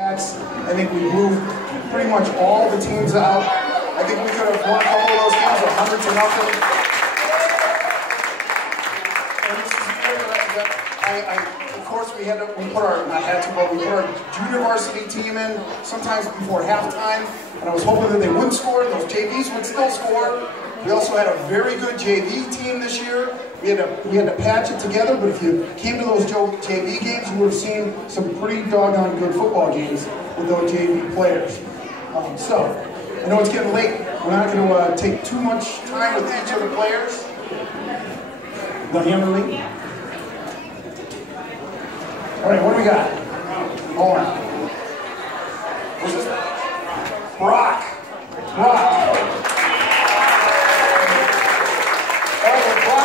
I think we moved pretty much all the teams out. I think we could have won a couple of those games 100-0. And this is the year that of course, we put our junior varsity team in sometimes before halftime, and I was hoping that they wouldn't score. Those JVs would still score. We also had a very good JV team this year. We had to patch it together, but if you came to those JV games, you would have seen some pretty doggone good football games with those JV players. So, I know it's getting late. We're not going to take too much time with each of the players. The hammer league. All right, what do we got? Hold on. What's this? Brock.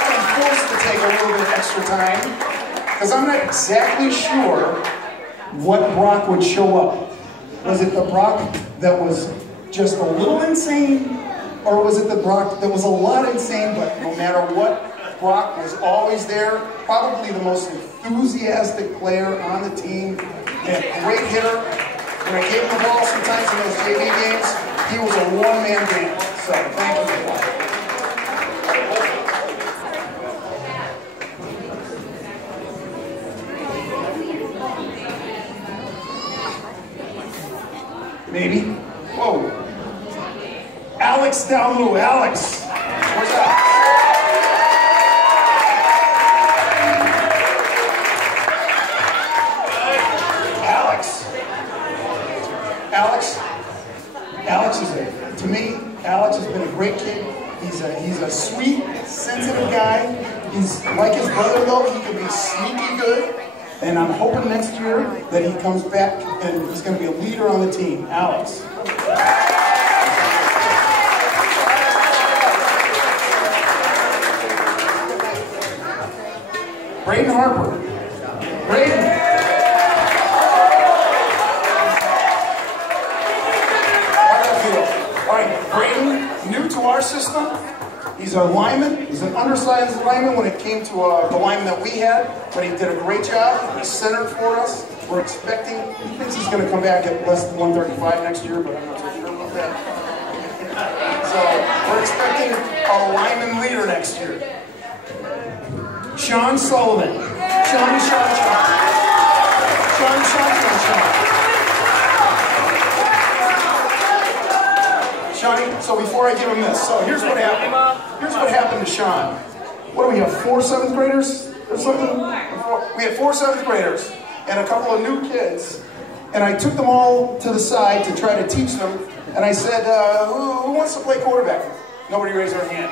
I'm forced to take a little bit extra time because I'm not exactly sure what Brock would show up. Was it the Brock that was just a little insane, or was it the Brock that was a lot insane, but no matter what, Brock was always there, probably the most enthusiastic player on the team, and a great hitter. When I gave him the ball sometimes in those JV games, he was a one-man band. So thank you for that. Maybe. Whoa. Alex down low. Alex. What's up? Alex is to me, Alex has been a great kid. He's a sweet, sensitive guy. He's like his brother though, he can be sneaky good. And I'm hoping next year that he comes back and he's going to be a leader on the team. Alex. Braden Harper. Braden. All right, Braden, new to our system. He's a lineman. He's an undersized lineman when it came to the lineman that we had, but he did a great job. He centered for us. We're expecting, he thinks he's going to come back at less than 135 next year, but I'm not so sure about that. So we're expecting a lineman leader next year. Sean Sullivan. Sean. Shawnee, so before I give him this, so here's what happened. Here's what happened to Sean. What do we have, 4 7th graders or something? We had 4 7th graders and a couple of new kids, and I took them all to the side to try to teach them, and I said, who wants to play quarterback? Nobody raised their hand.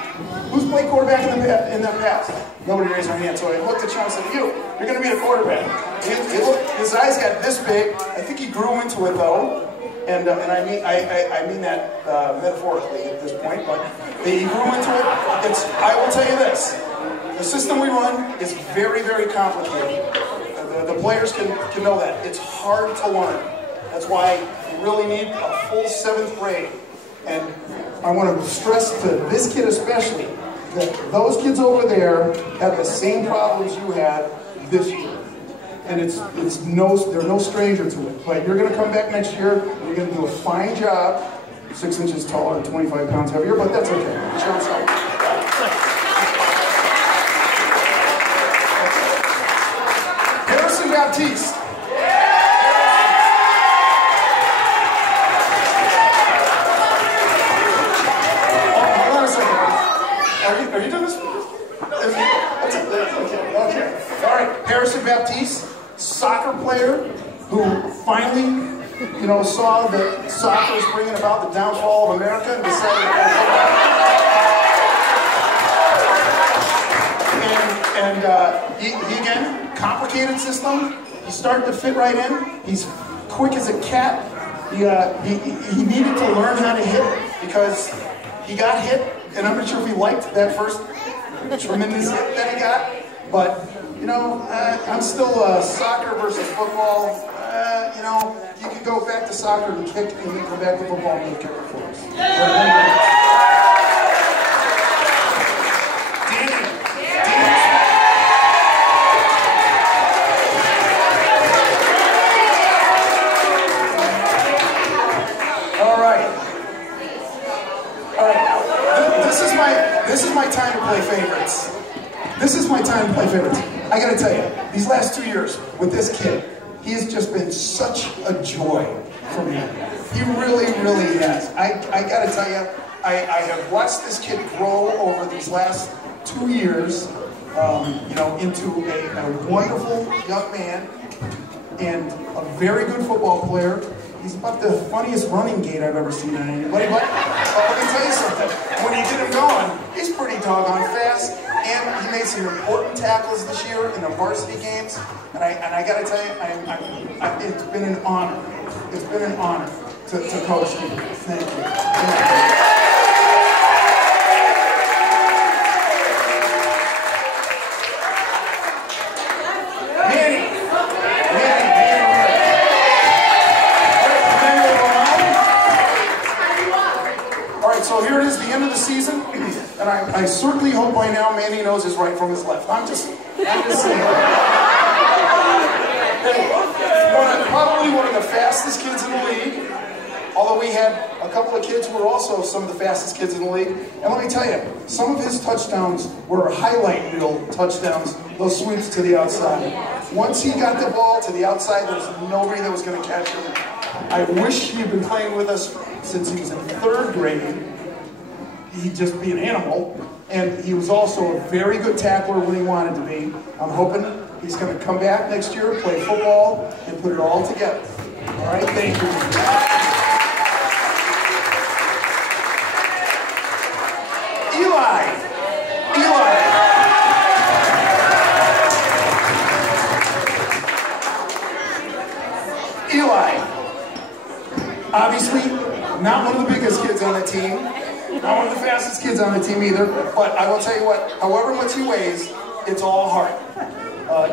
Who's played quarterback in the past? Nobody raised their hand. So I looked at Sean and said, you're going to be a quarterback. His eyes got this big. I think he grew into it though. And I mean that metaphorically at this point, but he grew into it. I will tell you this, the system we run is very, very complicated. The players can know that. It's hard to learn. That's why you really need a full 7th grade. And I want to stress to this kid especially, that those kids over there have the same problems you had this year. And they're no stranger to it. But you're going to come back next year, and you're going to do a fine job. 6 inches taller and 25 pounds heavier, but that's okay. Sean's out. Harrison Baptiste. Hold on a second. Are you doing this? Okay. All right, Harrison Baptiste. Soccer player who finally, saw that soccer is bringing about the downfall of America and decided to play football. He again, complicated system. He's starting to fit right in. He's quick as a cat. He needed to learn how to hit because he got hit, and I'm not sure if he liked that first tremendous hit that he got, but I'm still soccer versus football. You can go back to soccer and kick, and then come back to football and kick it for us. play favorites. This is my time to play favorites. I gotta tell you, these last 2 years with this kid, he has just been such a joy for me. He really, really has. I gotta tell you, I have watched this kid grow over these last 2 years, you know, into a wonderful young man and a very good football player. He's about the funniest running gait I've ever seen on anybody, but let me tell you something. When you get him going, he's pretty doggone fast, and he made some important tackles this year in the varsity games, and I gotta tell you, it's been an honor. It's been an honor to coach him. Thank you. So here it is, the end of the season, and I certainly hope by now Manny knows his right from his left. I'm just saying. Probably one of the fastest kids in the league, although we had a couple of kids who were also some of the fastest kids in the league. And let me tell you, some of his touchdowns were highlight reel touchdowns, those sweeps to the outside. Once he got the ball to the outside, there was nobody that was going to catch him. I wish he'd been playing with us since he was in 3rd grade. He'd just be an animal, and he was also a very good tackler when he wanted to be. I'm hoping he's going to come back next year, play football, and put it all together. All right, thank you. Eli, obviously, not one of the biggest kids on the team. Not one of the fastest kids on the team either, but I will tell you what, however much he weighs, it's all heart.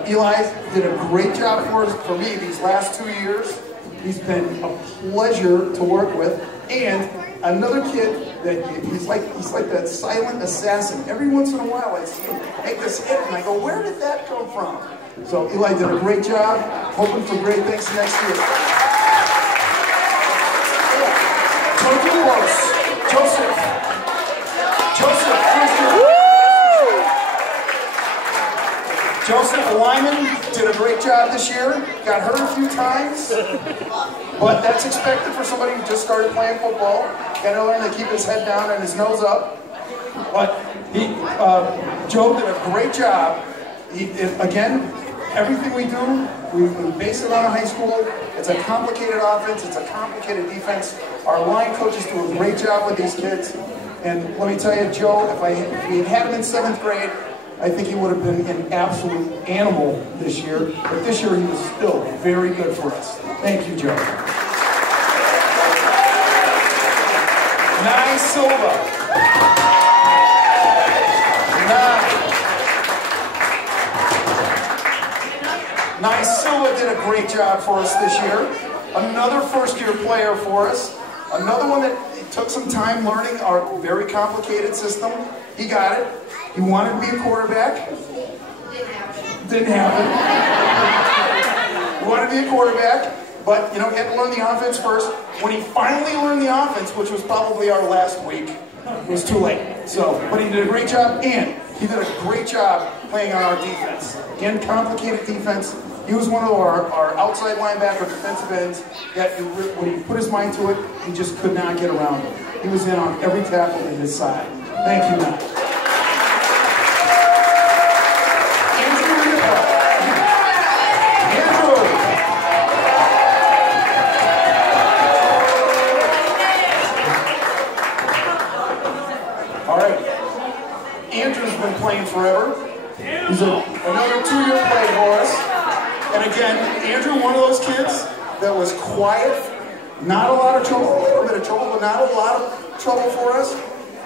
Eli did a great job for me these last 2 years. He's been a pleasure to work with, and another kid that he's like that silent assassin. Every once in a while I see him make this hit, and I go, where did that come from? So Eli did a great job, hoping for great things next year. Joseph Lyman did a great job this year. Got hurt a few times, but that's expected for somebody who just started playing football. Got to learn to keep his head down and his nose up. But Joe did a great job. Again, everything we do, we base it on a high school. It's a complicated offense. It's a complicated defense. Our line coaches do a great job with these kids. And let me tell you, Joe, if we had him in 7th grade, I think he would have been an absolute animal this year. But this year he was still very good for us. Thank you, Joe. Nye Silva. Nye Silva did a great job for us this year. Another first-year player for us. Another one that took some time learning our very complicated system. He got it. He wanted to be a quarterback. Didn't happen. He wanted to be a quarterback, but you know, he had to learn the offense first. When he finally learned the offense, which was probably our last week, it was too late. So, but he did a great job, and he did a great job playing on our defense. Again, complicated defense. He was one of our outside linebacker defensive ends that when he put his mind to it, he just could not get around it. He was in on every tackle to his side. Thank you, Matt. Andrew's been playing forever. He's another 2-year play for us. And again, Andrew, one of those kids that was quiet, not a lot of trouble, a little bit of trouble, but not a lot of trouble for us.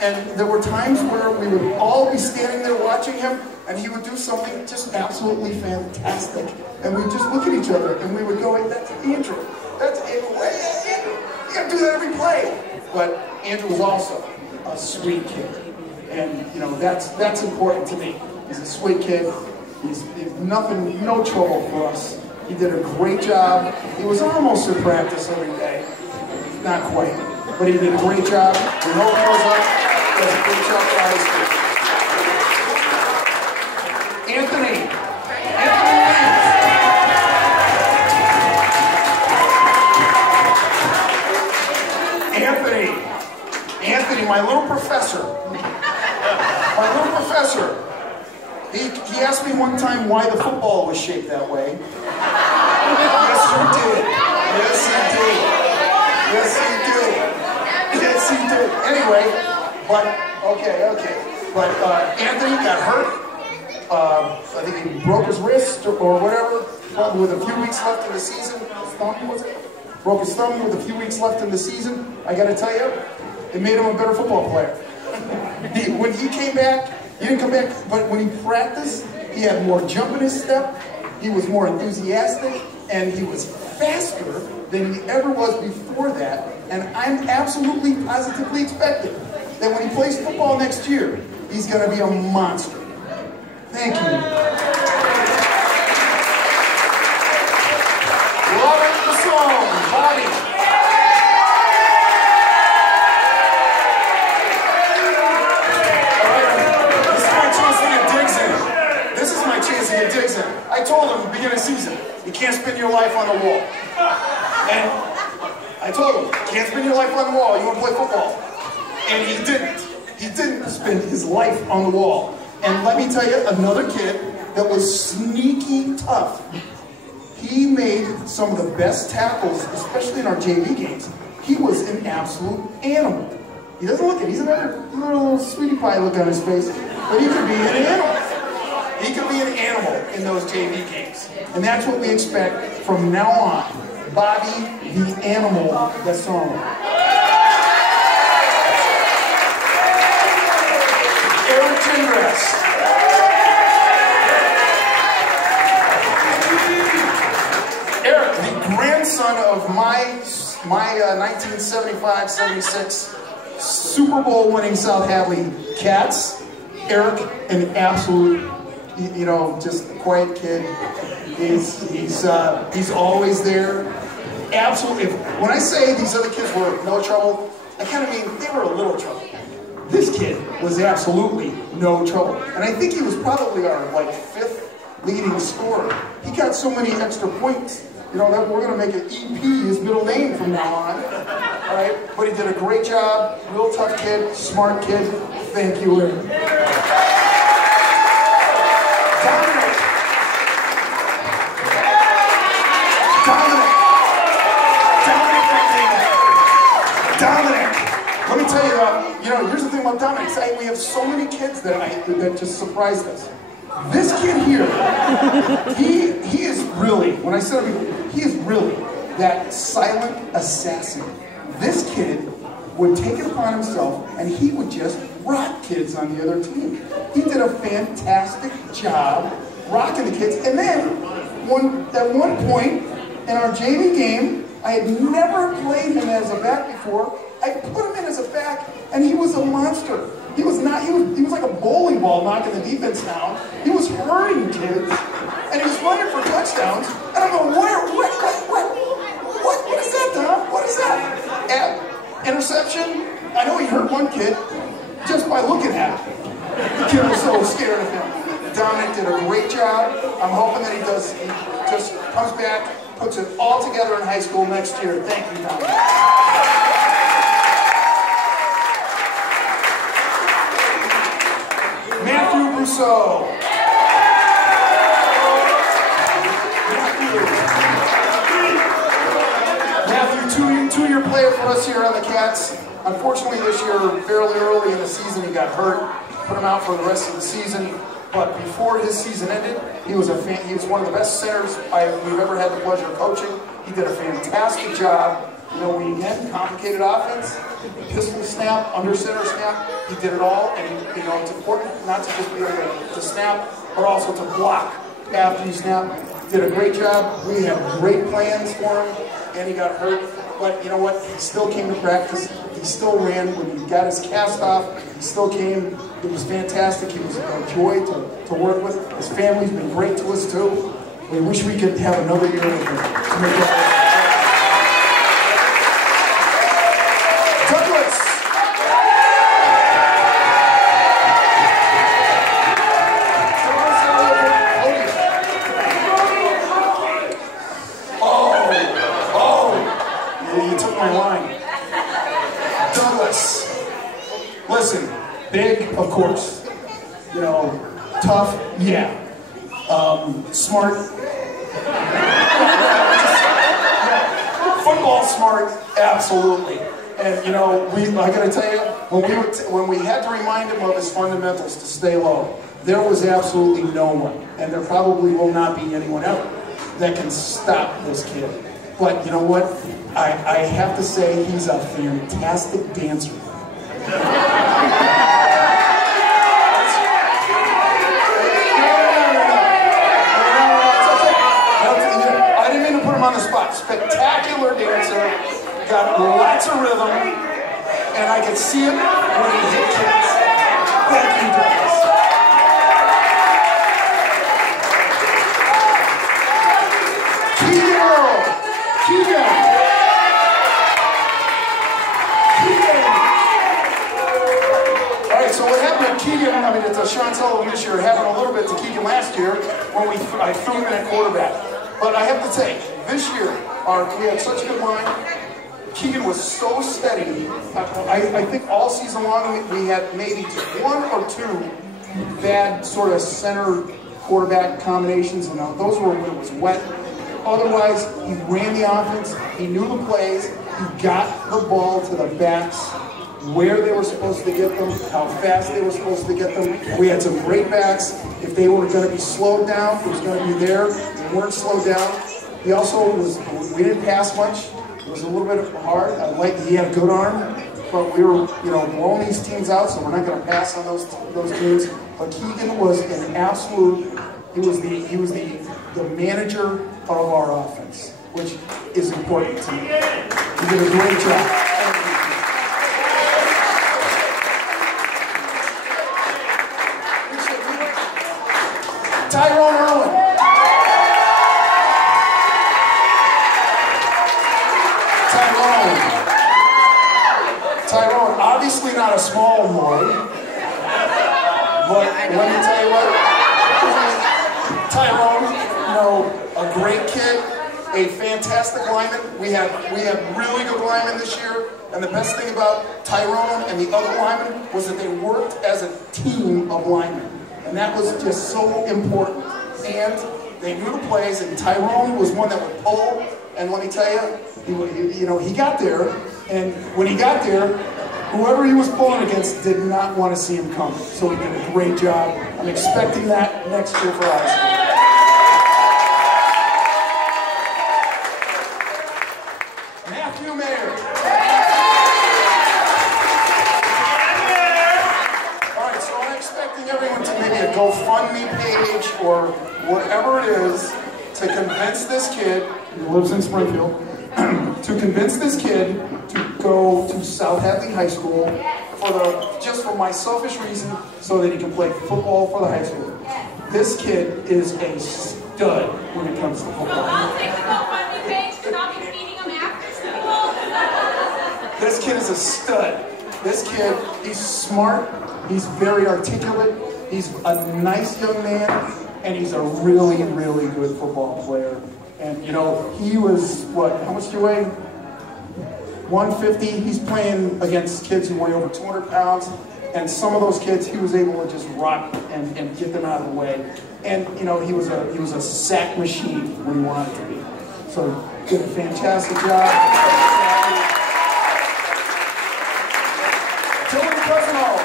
And there were times where we would all be standing there watching him, and he would do something just absolutely fantastic. And we'd just look at each other, and we would go, that's Andrew. That's Andrew. You gotta do that every play. But Andrew was also a sweet kid. And, you know, that's important to me. He's a sweet kid. He's nothing, no trouble for us. He did a great job. He was almost at practice every day. Not quite. But he did a great job. We hope he goes up. Does a great job for high school. Anthony. Anthony Williams. Anthony, my little professor. My little professor. He asked me one time why the football was shaped that way. Yes, he did. Yes, he did. Yes, he did. Yes, he did. Anyway, but, okay. But Anthony got hurt. I think he broke his wrist or whatever, probably with a few weeks left in the season. His thumb, was it? Broke his thumb with a few weeks left in the season. I got to tell you, it made him a better football player. When he came back, he didn't come back, but when he practiced, he had more jump in his step, he was more enthusiastic, and he was faster than he ever was before that. And I'm absolutely, positively expecting that when he plays football next year, he's going to be a monster. Thank you. Robert the song, Bobby. I told him at the beginning of the season, you can't spend your life on the wall. And I told him, you can't spend your life on the wall, you want to play football. And he didn't. He didn't spend his life on the wall. And let me tell you, another kid that was sneaky tough. He made some of the best tackles, especially in our JV games. He was an absolute animal. He doesn't look it. He's another little sweetie pie look on his face, but he could be an animal. He could be an animal in those JV games. And that's what we expect from now on. Bobby the Animal Gasson. Eric Tindress. Eric, the grandson of my 1975-76 Super Bowl winning South Hadley Cats. Eric, an absolute, you know, just a quiet kid. He's always there. Absolutely. When I say these other kids were no trouble, I kind of mean they were a little trouble. This kid was absolutely no trouble, and I think he was probably our fifth leading scorer. He got so many extra points, you know, that we're going to make it EP his middle name from now on. All right, but he did a great job. Real tough kid, smart kid. Thank you, Eric. Dominic, let me tell you, you know, here's the thing about Dominic. We have so many kids that just surprised us. This kid here, he is really, when I said he is really that silent assassin. This kid would take it upon himself and he would just rock kids on the other team. He did a fantastic job rocking the kids. And then, at one point in our JV game, I had never played him as a back before. I put him in as a back, and he was a monster. He was like a bowling ball knocking the defense down. He was hurting kids, and he was running for touchdowns. And I go, what is that, Dom? What is that? Interception? I know he hurt one kid just by looking at him. The kid was so scared of him. Dominic did a great job. I'm hoping that he just comes back, puts it all together in high school next year. Thank you, Dominic. Matthew Brousseau. Matthew, two-year player for us here on the Cats. Unfortunately, this year, fairly early in the season, he got hurt. Put him out for the rest of the season. But before his season ended, he was one of the best centers we've ever had the pleasure of coaching. He did a fantastic job. You know, we had complicated offense, pistol snap, under center snap. He did it all, and you know, it's important not to just be able to snap, but also to block after you snap. Did a great job. We had great plans for him, and he got hurt. But you know what? He still came to practice. He still ran when he got his cast off. He still came. It was fantastic. He was a joy to work with. His family's been great to us too. We wish we could have another year with him to make that. Douglas my line. Douglas. Listen, big, of course. You know, tough, yeah. Smart. Football smart, absolutely. And you know, I gotta tell you, when we had to remind him of his fundamentals to stay low, there was absolutely no one, and there probably will not be anyone ever, that can stop this kid. But you know what? I have to say he's a fantastic dancer. I didn't mean to put him on the spot. Spectacular dancer, got lots of rhythm, and I could see it when he hit kids. Thank you, Douglas. Keegan. All right, so what happened to Keegan, I mean, it's a Sean Sullivan this year, it happened a little bit to Keegan last year when I threw him in at quarterback. But I have to say, this year, we had such a good line. Keegan was so steady. I think all season long we had maybe just one or two bad sort of center quarterback combinations, and those were when it was wet. Otherwise, he ran the offense, he knew the plays, he got the ball to the backs where they were supposed to get them, how fast they were supposed to get them. We had some great backs. If they were going to be slowed down, it was going to be there. They weren't slowed down. He also we didn't pass much. It was a little bit hard. He had a good arm, but we were, blowing these teams out, so we're not going to pass on those teams. But Keegan was an absolute, he was the manager of our offense, which is important to me. He did a great job. Tyrone Irwin. Tyrone, obviously not a small boy, but let me tell you what, Tyrone, a great kid, a fantastic lineman. We have really good linemen this year, and the best thing about Tyrone and the other linemen was that they worked as a team of linemen, and that was just so important. And they knew the plays, and Tyrone was one that would pull. And let me tell you, he got there, and when he got there, whoever he was pulling against did not want to see him come. So he did a great job. I'm expecting that next year for us. Matthew Mayer. All right, so I'm expecting everyone to maybe a GoFundMe page or whatever it is to convince this kid, who lives in Springfield, to convince this kid to go to South Hadley High School just for my selfish reason, so that he can play football for the high school. This kid is a stud when it comes to football. So I'll take the GoFundMe page because I'll be feeding him after school. This kid is a stud. This kid, he's smart, he's very articulate, he's a nice young man, and he's a really, really good football player. And he was, how much do you weigh? 150. He's playing against kids who weigh over 200 pounds. And some of those kids, he was able to just rock and get them out of the way. And, he was a sack machine when he wanted to be. So, did a fantastic job. Dylan Presnell.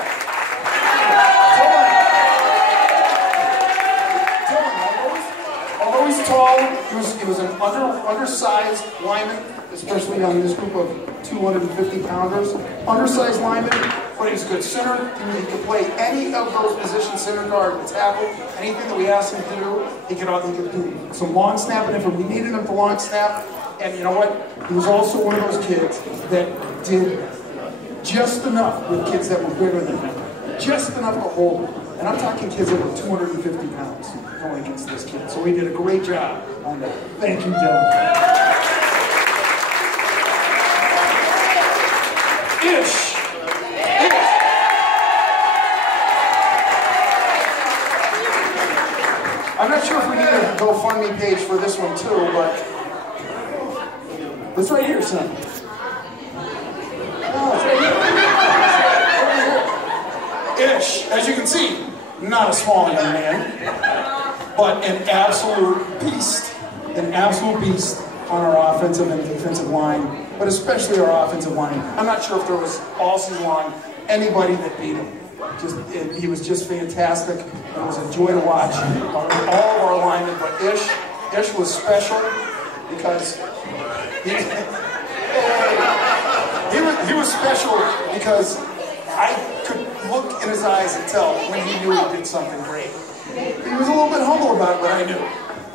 Although he's tall, he was an undersized lineman, especially on this group of 250-pounders. Undersized lineman, but he's a good center. He could play any of those positions, center, guard, and tackle. Anything that we asked him to do, he could do some long snap, and if we needed him to long snap. And you know what? He was also one of those kids that did just enough with kids that were bigger than him. Just enough to hold him. And I'm talking kids that were 250 pounds going against this kid. So we did a great job on that. Thank you, Dylan. Ish. I'm not sure if we need a GoFundMe page for this one too, but it's right here, son. Ish, as you can see, not a small young man, but an absolute beast on our offensive and defensive line, but especially our offensive line. I'm not sure if there was all season long anybody that beat him. He was just fantastic. It was a joy to watch. All of our linemen, but Ish was special because he was special because I could look in his eyes and tell when he knew he did something great. He was a little bit humble about it, but I knew.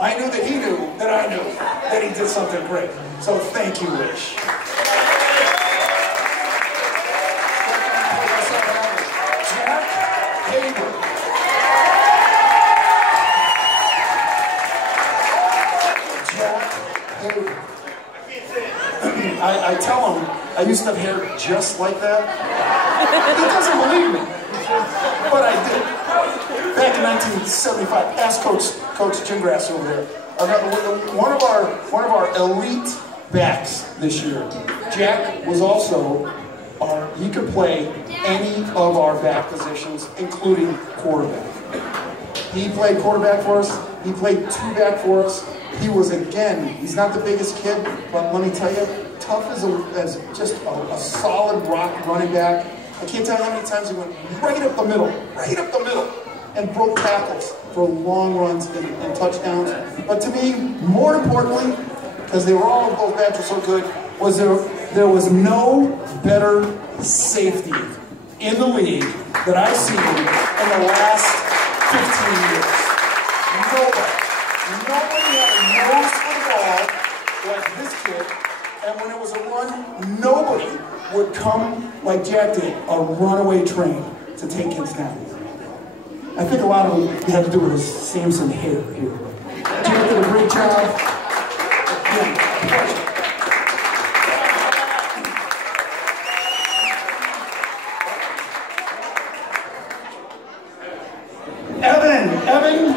I knew that he knew that I knew that he did something great. So thank you, Ish. I tell him I used to have hair just like that. He doesn't believe me, but I did. Back in 1975, ask Coach Gingrass over there. One of our elite backs this year. Jack was also he could play any of our back positions, including quarterback. He played quarterback for us. He played two back for us. He was, again, he's not the biggest kid, but let me tell you, tough as just a solid rock running back. I can't tell you how many times he went right up the middle, and broke tackles for long runs and touchdowns. But to me, more importantly, because they were all of those backs were so good, was there was no better safety in the league that I've seen in the last 15 years. Nobody had a nose for the ball like this kid, and when it was a run, nobody would come like Jack did, a runaway train to take kids down. I think a lot of it had to do with his Samson hair here. Jack did a great job. Evan,